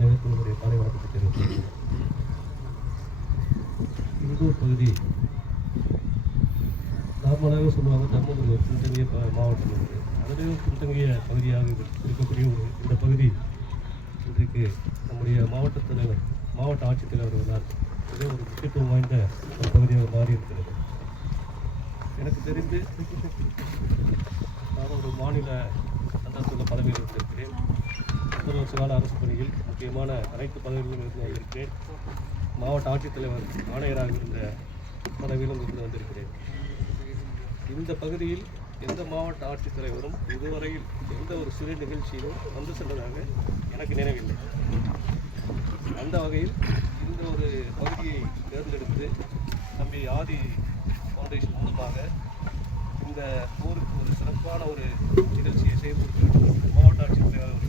அனைவருக்கும் என்னுடைய காலை வணக்கத்தை தெரிவித்துள்ளேன். இந்தூர் பகுதி நார்மலாகவே சொல்லுவாங்க தர்மபுரி ஒரு பின்தங்கிய மாவட்டம் என்று. அதிலேயும் பின்தங்கிய பகுதியாக இருக்கக்கூடிய இந்த பகுதி இன்றைக்கு நம்முடைய மாவட்ட தலைவர் மாவட்ட ஆட்சித்தலைவர் அவர்களால் மிக ஒரு முக்கியத்துவம் வாய்ந்த ஒரு பகுதியாக மாறி இருக்கிறது. எனக்கு தெரிந்து நான் ஒரு மாநில அந்தஸ்துள்ள பதவியில் இருந்திருக்கிறேன். 30 வருஷ கால அரசு பணியில் முக்கியமான அனைத்து பதவிகளிலும் இருந்து வந்திருக்கிறேன். மாவட்ட ஆட்சித்தலைவர் ஆணையராக இருந்த பதவியிலும் இருந்து வந்திருக்கிறேன். இந்த பகுதியில் எந்த மாவட்ட ஆட்சித்தலைவரும் இதுவரையில் எந்த ஒரு சிறு நிகழ்ச்சியிலும் வந்து சென்றதாக எனக்கு நினைவில்லை. அந்த வகையில் இந்த ஒரு பகுதியை தேர்ந்தெடுத்து தம்பி ஆதி ஃபவுண்டேஷன் மூலமாக இந்த ஊருக்கு ஒரு சிறப்பான ஒரு நிகழ்ச்சியை செய்து கொடுக்க வேண்டும். மாவட்ட ஆட்சித்தலைவர்